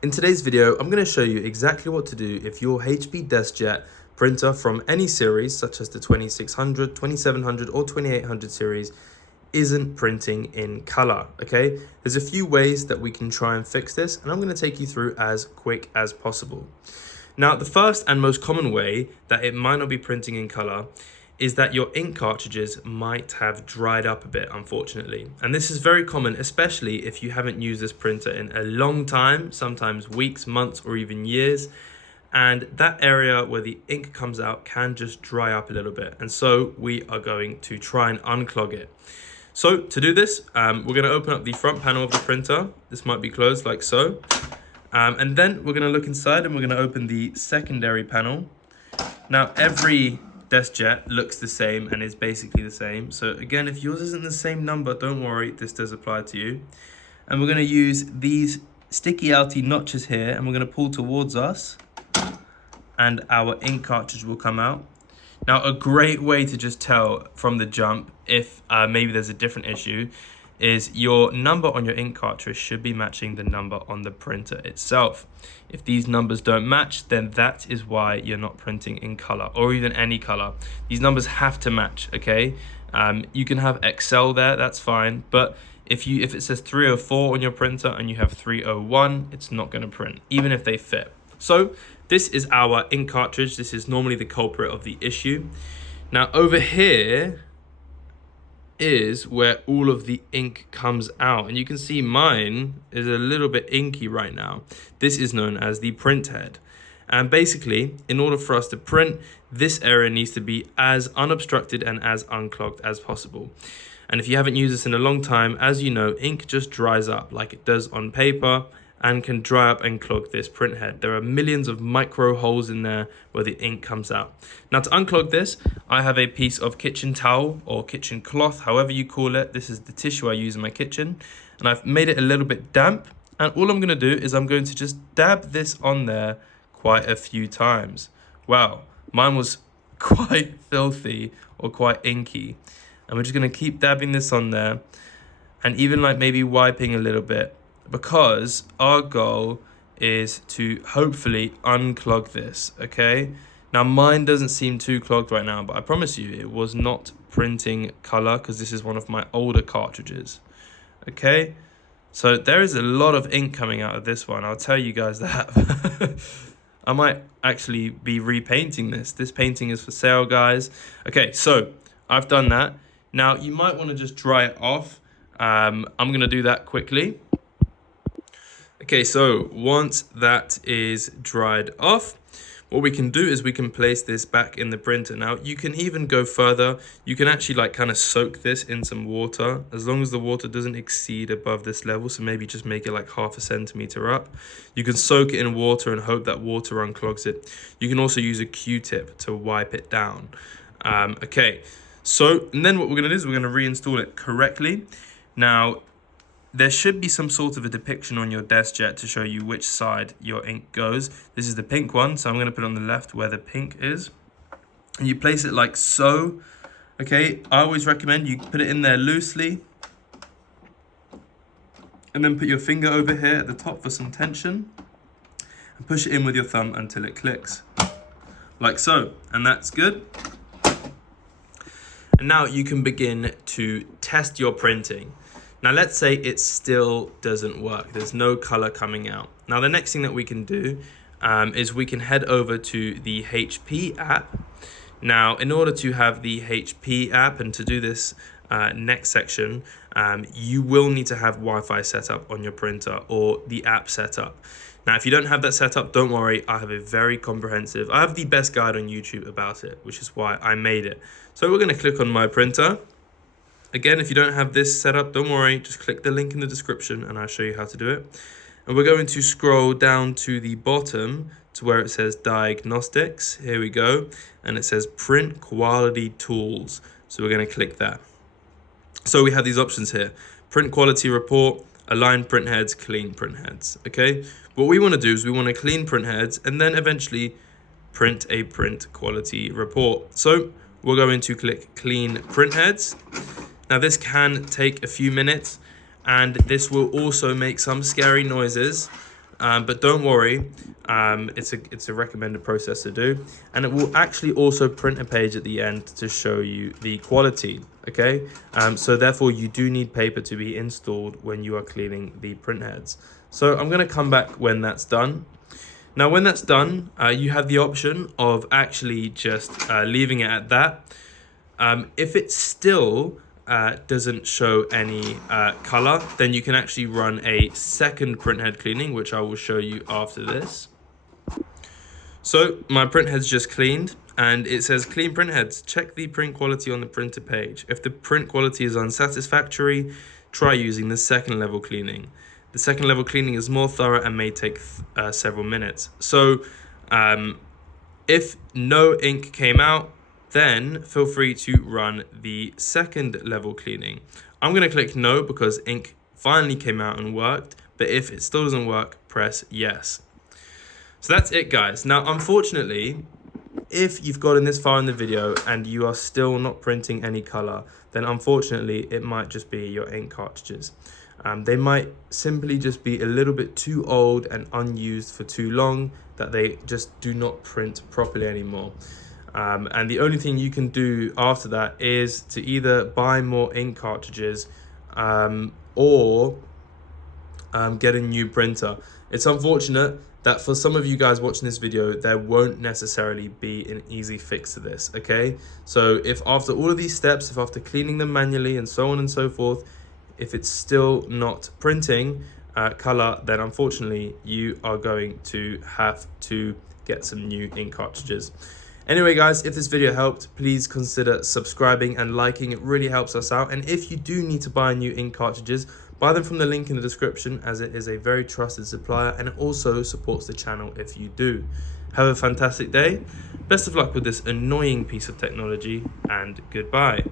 In today's video, I'm going to show you exactly what to do if your HP Deskjet printer from any series, such as the 2600, 2700 or 2800 series, isn't printing in color, okay? There's a few ways that we can try and fix this, and I'm going to take you through as quick as possible. Now, the first and most common way that it might not be printing in color is that your ink cartridges might have dried up a bit, unfortunately. And this is very common, especially if you haven't used this printer in a long time, sometimes weeks, months, or even years. And that area where the ink comes out can just dry up a little bit. And so we are going to try and unclog it. So to do this, we're gonna open up the front panel of the printer. This might be closed like so. And then we're gonna look inside and we're gonna open the secondary panel. Now, every Deskjet looks the same and is basically the same. So again, if yours isn't the same number, don't worry, this does apply to you. And we're going to use these sticky outy notches here and we're going to pull towards us and our ink cartridge will come out. Now, a great way to just tell from the jump if maybe there's a different issue is your number on your ink cartridge should be matching the number on the printer itself. If these numbers don't match, then that is why you're not printing in color or even any color. These numbers have to match, okay? You can have Excel there, that's fine, but if it says 304 on your printer and you have 301, it's not gonna print, even if they fit. So this is our ink cartridge. This is normally the culprit of the issue. Now over here is where all of the ink comes out, and you can see mine is a little bit inky right now. This is known as the print head, and basically in order for us to print, this area needs to be as unobstructed and as unclogged as possible. And if you haven't used this in a long time, as you know, ink just dries up like it does on paper and can dry up and clog this print head. There are millions of micro holes in there where the ink comes out. Now, to unclog this, I have a piece of kitchen towel or kitchen cloth, however you call it. This is the tissue I use in my kitchen, and I've made it a little bit damp. And all I'm gonna do is I'm going to just dab this on there quite a few times. Wow, mine was quite filthy or quite inky. And we're just gonna keep dabbing this on there and even like maybe wiping a little bit, because our goal is to hopefully unclog this, okay? Now mine doesn't seem too clogged right now, but I promise you it was not printing color because this is one of my older cartridges, okay? So there is a lot of ink coming out of this one, I'll tell you guys that. I might actually be repainting this. This painting is for sale, guys. Okay, so I've done that. Now you might want to just dry it off. I'm gonna do that quickly. Okay, so once that is dried off, what we can do is we can place this back in the printer. Now, you can even go further. You can actually like kind of soak this in some water, as long as the water doesn't exceed above this level. So maybe just make it like 1/2 centimeter up. You can soak it in water and hope that water unclogs it. You can also use a Q-tip to wipe it down. Okay, so, and then what we're gonna do is we're gonna reinstall it correctly. Now, there should be some sort of a depiction on your Deskjet to show you which side your ink goes. This is the pink one, so I'm going to put it on the left where the pink is. And you place it like so. Okay, I always recommend you put it in there loosely. And then put your finger over here at the top for some tension. And push it in with your thumb until it clicks. Like so, and that's good. And now you can begin to test your printing. Now let's say it still doesn't work. There's no color coming out. Now the next thing that we can do is we can head over to the HP app. Now in order to have the HP app and to do this next section, you will need to have Wi-Fi set up on your printer or the app set up. Now if you don't have that set up, don't worry, I have a very comprehensive, I have the best guide on YouTube about it, which is why I made it. So we're gonna click on my printer. Again, if you don't have this set up, don't worry, just click the link in the description and I'll show you how to do it. And we're going to scroll down to the bottom to where it says diagnostics. Here we go. And it says print quality tools. So we're going to click that. So we have these options here: print quality report, align print heads, clean print heads. Okay. What we want to do is we want to clean print heads and then eventually print a print quality report. So we're going to click clean print heads. Now this can take a few minutes and this will also make some scary noises. but don't worry, it's a recommended process to do, and it will actually also print a page at the end to show you the quality. Okay, so therefore you do need paper to be installed when you are cleaning the print heads. So I'm going to come back when that's done. Now when that's done, you have the option of actually just leaving it at that. If it still doesn't show any color, then you can actually run a second printhead cleaning, which I will show you after this. So my printhead's just cleaned, and it says clean printheads. Check the print quality on the printer page. If the print quality is unsatisfactory, try using the second level cleaning. The second level cleaning is more thorough and may take several minutes. So if no ink came out, then feel free to run the second level cleaning. I'm going to click no because ink finally came out and worked, but if it still doesn't work, press yes. So that's it, guys. Now, unfortunately, if you've gotten this far in the video and you are still not printing any color, then unfortunately it might just be your ink cartridges. They might simply just be a little bit too old and unused for too long, that they just do not print properly anymore. And the only thing you can do after that is to either buy more ink cartridges or get a new printer. It's unfortunate that for some of you guys watching this video, there won't necessarily be an easy fix to this, okay? So if after all of these steps, if after cleaning them manually and so on and so forth, if it's still not printing color, then unfortunately you are going to have to get some new ink cartridges. Anyway, guys, if this video helped, please consider subscribing and liking. It really helps us out. And if you do need to buy new ink cartridges, buy them from the link in the description, as it is a very trusted supplier, and it also supports the channel if you do. Have a fantastic day. Best of luck with this annoying piece of technology, and goodbye.